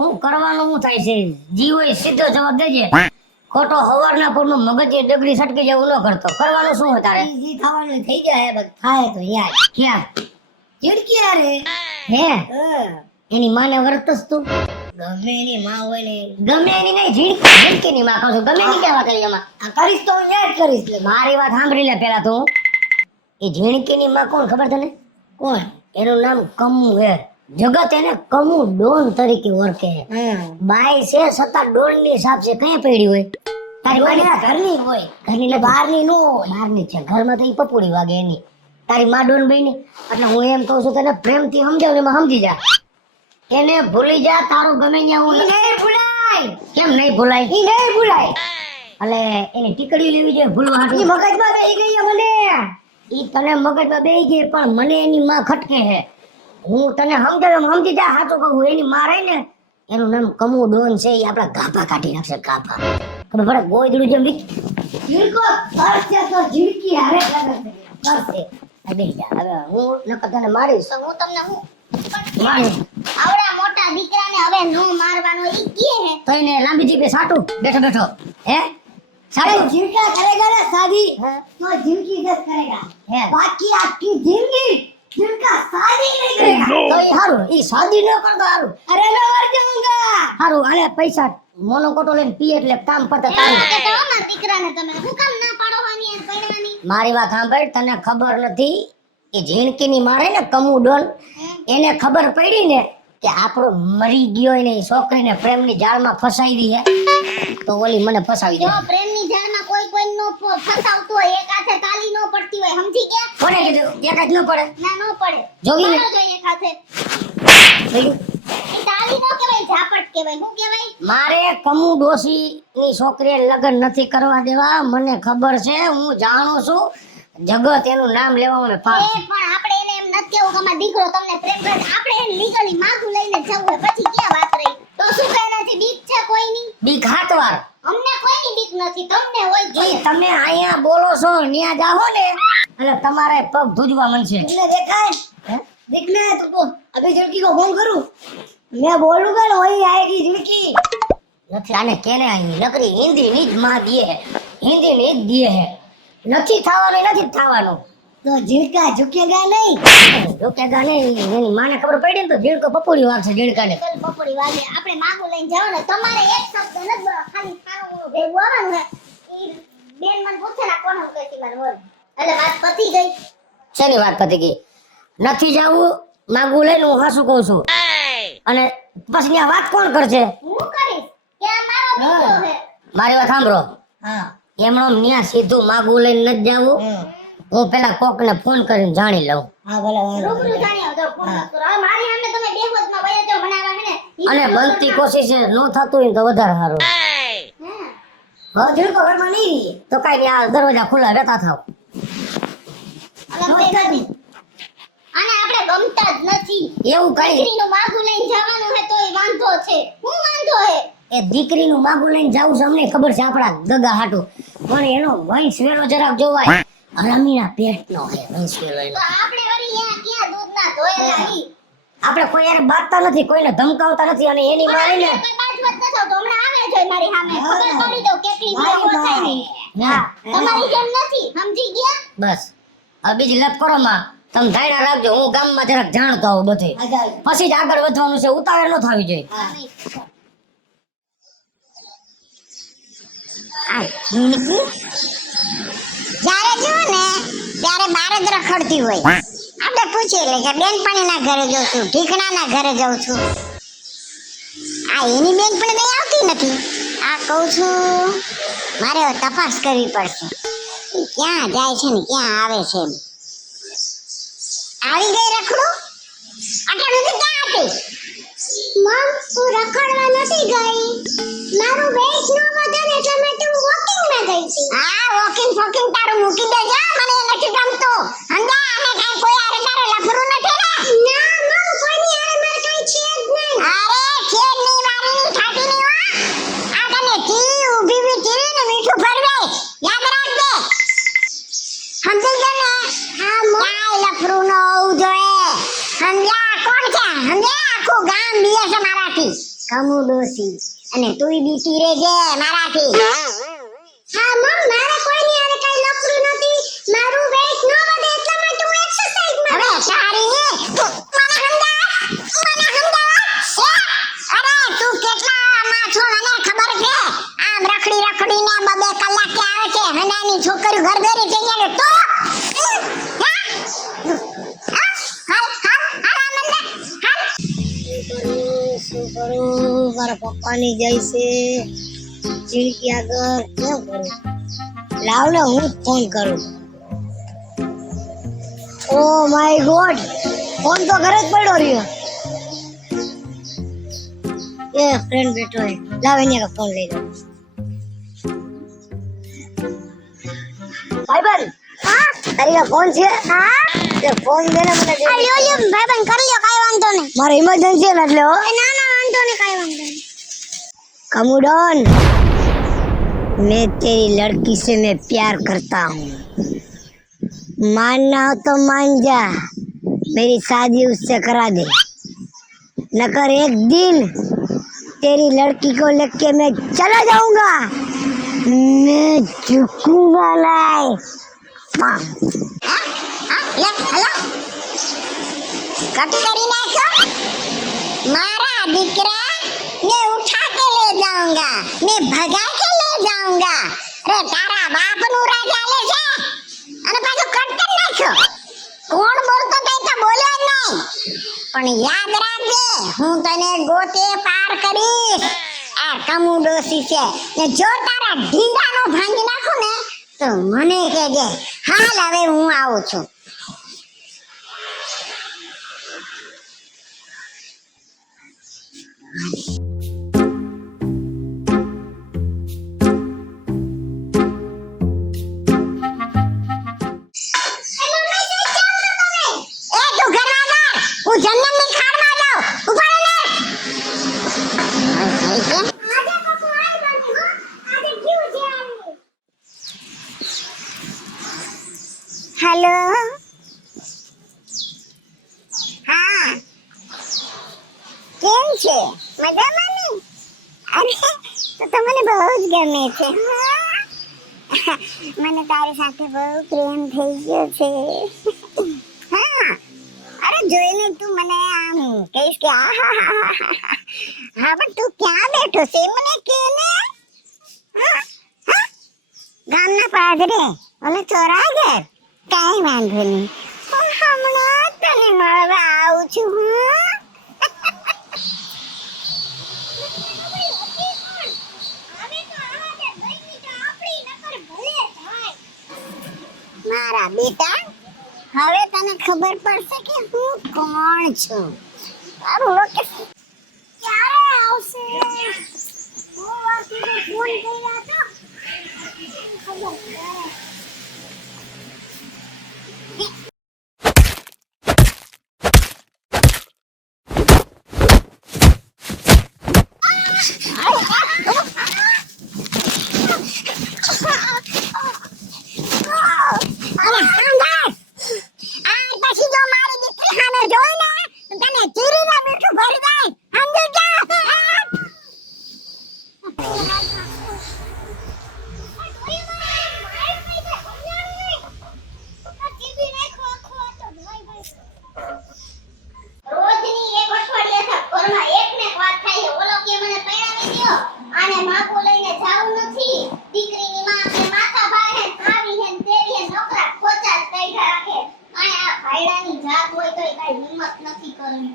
શું કરવાનું શું થાય છે? જી હોય સીધો જવાબ દેજે. ખોટો હવારના પૂરનું મગજે ડગરી સટકી જેવું ન કરતો. કરવાનું શું હોય તારે? ઈઝી થવાનું થઈ જાય બસ થાય તો યાર ક્યાં? ચીડકી યાર હે હે એની માને વર્તસ તું? ગમે એની માં હોય ને ગમે એની નહીં, ઝીણકીની માં કહું છું. ગમે એની કેવા કરી એમાં? આ કરીશ તો હું યાદ કરીશ લે મારી વાત સાંભળી લે પેલા તું. એ ઝીણકીની માં કોણ ખબર તને? કોણ એનું નામ કમુ હે. જગત એને કમુ ડોન તરીકે ઓળખે હે. બાઈ છે છતાં ડોન ની હિસાબ છે. કઈ પડી હોય તારી મને માં? ઘરની હોય ઘરની ને બહારની નો હોય બહારની છે. ઘરમાં તો ઈ પપુડી વાગે એની. તારી માં ડોન બની એટલે હું એમ કહું છું તને પ્રેમથી સમજાવ ને એમાં સમજી જા. એને ભૂલી જા. તારું ગમે ત્યાં હું ઈ નહીં ભૂલાય કેમ નહીં ભૂલાય? ઈ નહીં ભૂલાય એટલે એની ટીકડી લેવી જોઈએ ભૂલવા ઈ હાટુ. મગજમાં બેહી ગઈ છે મને ઈ તને મગજમાં બેહી ગઈ પણ મને એની માં ખટકે હે. હું તને સમજાવ એમ સમજી જા. હાચું કહું એની માં રહી ને એનું નામ કમુ ડોન છે. ઈ આપડા ગાભા કાઢી નાખશે ગાભા. ખબર પડે? ગોયદડું જેમ વીક જીડકો કરશે તો જીડકી હારે કરશે આ બેહી જા. હવે હું નકર તને મારીશ. તો હું તમને હું મારીશ. આવડા મોટા દીકરાને હવે નો મારવાનો ઈ કે હે તો એને લાંબી જીભે સાટું બેઠો બેઠો હે अरे સાટું जिनका करेगा ना शादी हाँ। तो जिनकी इज्जत करेगा है। बाकी आपकी जिंदगी जिनका शादी नहीं करेगा તો ઈ હારું. ઈ શાદી ન કરતો હારું. अरे मैं मर जाऊंगा હારું હાલે પૈસા મોનોકોટો લઈને પીએ એટલે કામ પતે તારું. કે તો અમારા દીકરાને તમે હું કામ ના પાડવાની અને પૈણાની મારી વાત સાંભળ. તને ખબર નથી એ ઝીણકીની મારે ને કમુ ડોન એને ખબર પડી ને કે આપણો મરી ગયો એને ઈ છોકરીને પ્રેમની જાળમાં ફસાઈ દી હે તો ઓલી મને ફસાવી દે. જો પ્રેમની જાળમાં કોઈ કોઈ નો ફસાવતો હોય એક હાથે તાલી નો પડતી હોય સમજી ગયા કોને કીધું? એક જ ન પડે. ના નો પડે જોવી ને. મારો જોઈએ એક હાથે જોયું? એ તાલી નો કહેવાય ઝાપટ કહેવાય શું કહેવાય મારે કમુ ડોસી ની છોકરીએ લગ્ન નથી કરવા દેવા. મને ખબર છે. હું જાણું છું. જગત એનું નામ લેવા મને એ પાપ. પણ આપણે એને એમ નથી કેવું કે અમારો દીકરો તમને પ્રેમ કરે આપણે એને લીગલી માથું લઈને જવું હોય પછી ક્યાં વાત રહી તો શું કહે એનાથી બીક છે કોઈની બીક હાથવાર. અમને કોઈની બીક નથી તમને હોય તો ઈ તમે અહીંયા બોલો છો ન્યા જાહો ને એટલે તમારે પગ ધૂજવા મળશે. तुमने देखा है હે? देखना है तुमको अभी जिनकी को फोन करूं मैं बोलूंगा ना वही आएगी जिनकी નથી આને કેને અહીં નકરી હિન્દી ની જ માં દીએ હે. હિન્દી ની જ દીએ હે. નથી થવાનું નથી જ થવાનું. तो जिनका झुकेगा नहीं રોકેગા ને એની માને ખબર પડી ને તો જીણકો પપોડી વાગશે જીણકાને. કલ બપોરી વાગે આપણે માગું લઈને જવાનું તમારે એક શબ્દ નથી બોલવાનો ખાલી ખાનું ભેગું આવવાનું હે ઈ બેન મને પૂછે ના કોણ હું કહેતી મને બોલ એટલે વાત પતી ગઈ શેની વાત પતી ગઈ? નથી જાવું માગું લઈને હું હાસું કહું છું. અને પછી ત્યાં વાત કોણ કરશે? હું કરીશ કે આ મારો દીકરો હે મારી વાત સાંભળો. हाँ એમણો ત્યાં સીધું માગું લઈને નથી જાવું. હું પેલા કોકને ફોન કરીને જાણી લઉં. हाँ बोला રૂબરૂ જાણી આવજો ફોન કરો હવે મારી સામે તમે બેહોશમાં વયા જાઓ મને આવા હે ને ઈ અને બનતી કોશિશ ન થતું હોય ને તો વધારે સારું. हाँ जिनको घर में नहीं रही તો કઈ નહીં, આ દરવાજા ખુલ્લા રહેતા થાવ. આને આપણે ગમતા જ નથી એવું કઈ દીકરીનું માગું લઈને જવાનું હે તોય વાંધો છે હું વાંધો હે એ દીકરીનું માગું લઈને જાવું છે અમને ખબર છે આપણા ગગા હાટુ પણ એનો વંશ વેલો જરાક જોવાય. હરામીના પેટનો હે વંશ વેલો એનો. તો આપણે વળી અહીંયા ક્યાં દૂધના ધોયેલા ઈ આપણે કોઈ યાર બાતતા નથી, કોઈને ધમકાવતા નથી અને એની માં ને કોઈ બાજવત ન થાવ તો હમણાં આવે છે મારી સામે ખબર પડી દો કેટલી બાય બીજો બાય. થાય હા તમારી જેમ નથી સમજી ગયા બસ હવે બીજી લપ કરો માં તમે ધાયણા રાખજો. હું ગામમાં જરાક જાણતો આવું બધે आजा પછી જ આગળ વધવાનું છે. ઉતાવળ ન થવી જોઈએ. જ્યારે જો ને ત્યારે બાર જ રખડતી હોય આપણે પૂછીએ એટલે કે બેનપણીના ઘરે જાઉં છું ઠીકણાના ઘરે જાઉં છું આ એની બેનપણી કઈ આવતી નથી આ કહું છું મારે હવે તપાસ કરવી પડશે ઈ ક્યાં જાય છે ને ક્યાં આવે છે એમ આવી ગઈ રખડું આટલા સુધી ક્યાં હતી મમ હું રખડવા નથી ગઈ મારું વેઇટ ન વધે ને એટલે મેં તું વોકિંગ માં ગઈ હતી હા વોકિંગ ફોકિંગ તારું મૂકી દે જા મને એ નથી ગમતું સમજા અને કાઈ કોઈ આરે તારે લફરું નથી ને ના મમ કોઈની આરે મારે કઈ છે જ નહીં અરે છે ની વારી થાતી ની વા આ તને ટી ઊભી બી ટી ને મીઠું ફરવે યાદ રાખજે સમજી ગયો ને હા મમ કાઈ લફરું ન હોવું જોઈએ સમજા કોણ છે સમજા આખું ગામ બીએ છે મારાથી કમુ ડોસી અને તુંય બીતી રહેજે મારાથી. હા મમ, મારે કોઈની હારે કઈ લફડું નથી. મારું વેટ ન વધે એટલા માટે હું એક્સરસાઇઝ માં. હવે સારી મને અરે તું કેટલા માં છો મને ખબર છે. આમ રખડી રખડીને 2 કલાકે આવે છે. હનાની છોકરી ઘર ઘરે થઈ જાય તો શું કરું મારા પપ્પાની જાય છે ચીડકી આગળ કેમ કરું? લાવ ને હું જ ફોન કરું. ઓ માય ગોડ, ફોન તો ઘરે જ પડ્યો રહ્યો. એ ફ્રેન્ડ બેઠો હે, લાવ એને ફોન લઈ લો. ભાઈબંધ, હા તારી ફોન છે? હા તે ફોન દે ને મને. આ લ્યો લ્યો ભાઈબંધ, કરી લ્યો, કાઈ વાંધો નહીં. મારે ઇમરજન્સી છે ને એટલે હો. ના ના વાંધો નહીં, કાઈ વાંધો નહીં. कमुडोन, मैं तेरी लड़की से मैं प्यार करता हूँ. मानना हो तो मान जा, मेरी शादी उससे करा दे. नकर एक दिन तेरी लड़की को लेके मैं चला जाऊंगा. मैं झुकूंगा नहीं. હેલો, કટ કરી નાખો. મારા દીકરા मैं उठा के ले जाऊंगा, मैं भगा के ले जाऊंगा. अरे तारा बाप नु राजा ले છે અને પાછો કટ કરી નાખ્યો. કોણ બોલતો તે તો બોલ્યો જ નહીં. પણ યાદ રાખજે, હું તને ગોતે પાર કરીશ. આ કમુ ડોસી છે ને જો તારા ઢીંગાનો ભાંગી નાખું ને તો મને કહેજે. હાલ હવે હું આવું છું. हेलो, हाँ કેમ છે? મજામાં ને? અરે તો મને બહુ જ ગમે છે. મને તારી સાથે બહુ પ્રેમ થઈ ગયો છે. હા, અરે જોઈને તું મને આમ કહીશ કે હા પણ તું ક્યાં બેઠો છે મને કે ને? ગામના પાદરે ઓલે ચોરા ઘર. કાંઈ વાંધો નહીં, હું હમણાં તને મળવા આવું છું. મારા બેટા, હવે તને ખબર પડશે કે હું કોણ છું. તારું લોકેશન ક્યારે આવશે? હું વાતનો ફોન કર્યા તો ખબર પડે.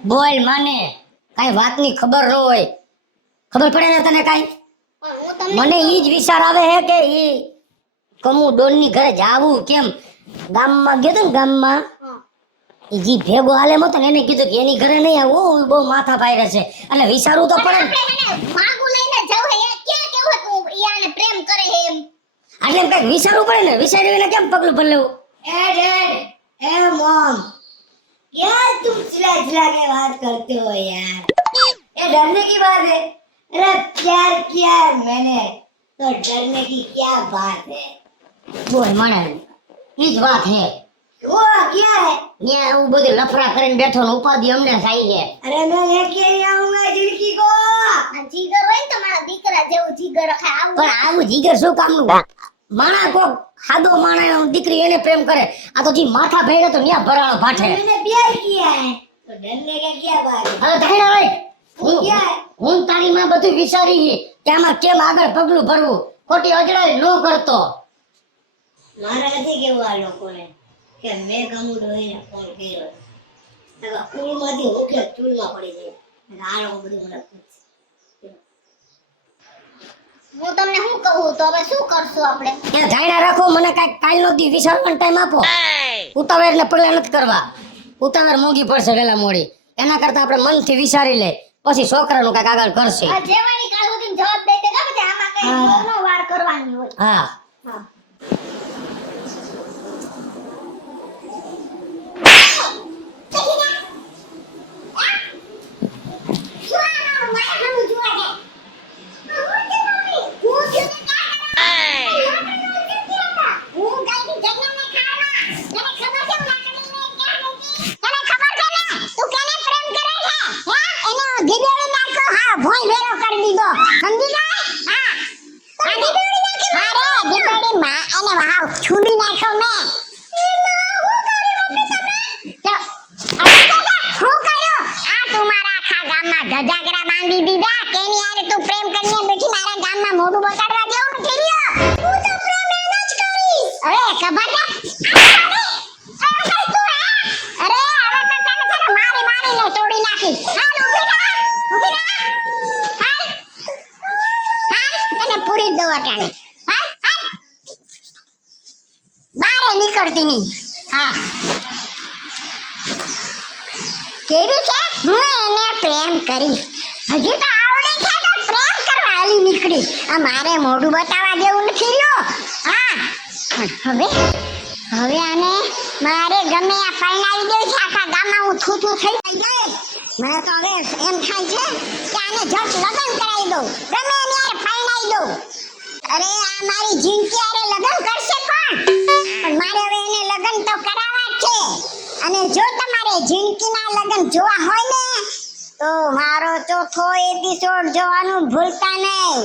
બોલ મને કઈ વાતની ખબર ન હોય, ખબર પડે ને તને કઈ? મને ઈ જ વિચાર આવે હે કે ઈ કમુ ડોન ની ઘરે જાવું કેમ. ગામમાં ગયો તો ને, ગામમાં ઈ જી ભેગો હાલે મતો ને એને કીધું કે એની ઘરે નહીં આવું, બહુ માથા પાયરે છે. એટલે વિચારવું તો પડે ને. માગું લઈને જાવ હે ક્યાં કેવું તું યાને પ્રેમ કરે હે એમ. એટલે એમ કઈક વિચારવું પડે ને. વિચારીને કેમ પગલું ભર લેવું? ए डैड, ए मॉम, यार तुम चिल्ला चिल्ला के बात करते हो यार. ये डरने की बात है? अरे प्यार किया है मैंने तो डरने की क्या बात है? बोल मणन, ये बात है. वो क्या है? ત્યાં એવું બધું લફડા કરીને બેઠો ને ઉપાધિ અમને થાય છે. अरे मैं लेके ही आऊंगा झिड़की को। આ જીગર હોય ને તમારા દીકરા જેવું જીગર રખાય આવું પણ આવું જીગર શું કામનું? માણા કોક સાદો માણા દીકરી એને પ્રેમ કરે, આ તો જી માથા ભેગે તો ન્યા ભરાણો ભાઠે. मैंने प्यार किया है तो डरने का क्या बात है? હવે ધાયડા ભાઈ, क्या है? હું તારી માં બધું વિચારી ગઈ કે આમાં કેમ આગળ પગલું ભરવું, ખોટી અજડાઈ ન કરતો. મારા નથી કેવું આ લોકોને કે મેં ગમું ડોહીને ફોન કર્યો તો કુળમાંથી મુખ્ય ચૂલમાં પડી જાય આ લોકો બધું મને પૂછે. હું તમને શું કહું તો હવે શું કરશું આપણે એ ધાયડા રાખો, મને કાંઈક કાલનો દી વિચારવાનો ટાઈમ આપો. ઉતાવળ એટલે પગલા નથી કરવા, ઉતાવળ મોંઘી પડશે વેલા મોડી. એના કરતા આપણે મનથી વિચારી લે, પછી છોકરાનું કાંઈક આગળ કરશે. આ જેવાની કાલ સુધી જવાબ દઈ દે કે આમાં કઈ મોનો વાર કરવાની હોય હા હા છૂડી નાખો મેં ધજાગરા બાંધી દીધા કેની યારે તું પ્રેમ કરીને બેઠી મારા ગામમાં મોઢું બગાડવા જેવું નથી રહ્યો. હું તો પ્રેમ એમ જ કરીશ. અરે ખબર છે અરે હવે તો તને મારીને તોડી નાખીશ. હાલ ઊભી થા હાલ તને પૂરી દો અટાણે. હાલ બારે નીકળતી નહીં. હા કેવી છે હું એને પ્રેમ કરીશ. હજી તો આવડી છે તો પ્રેમ કરવા હાલી નીકળી. આ મારે મોઢું બતાવવા જેવું નથી રહ્યો. હા પણ હવે આને મારે ગમે આ પરણાવી દે છે. આખા ગામમાં હું થૂથું થઈ જાય. મને તો હવે એમ થાય છે કે આને જટ લગ્ન કરાવી દઉં, ગમે એની હારે પરણાવી દઉં. અરે આ મારી જિંદગી હારે લગ્ન કરશે કોણ? પણ મારે હવે એને લગ્ન તો કરાવવા જ છે. અને જો તમારે જિંદગીના લગ્ન જોવા હોય ને તો મારો ચોથો એપિસોડ જોવાનું ભૂલતા નહીં.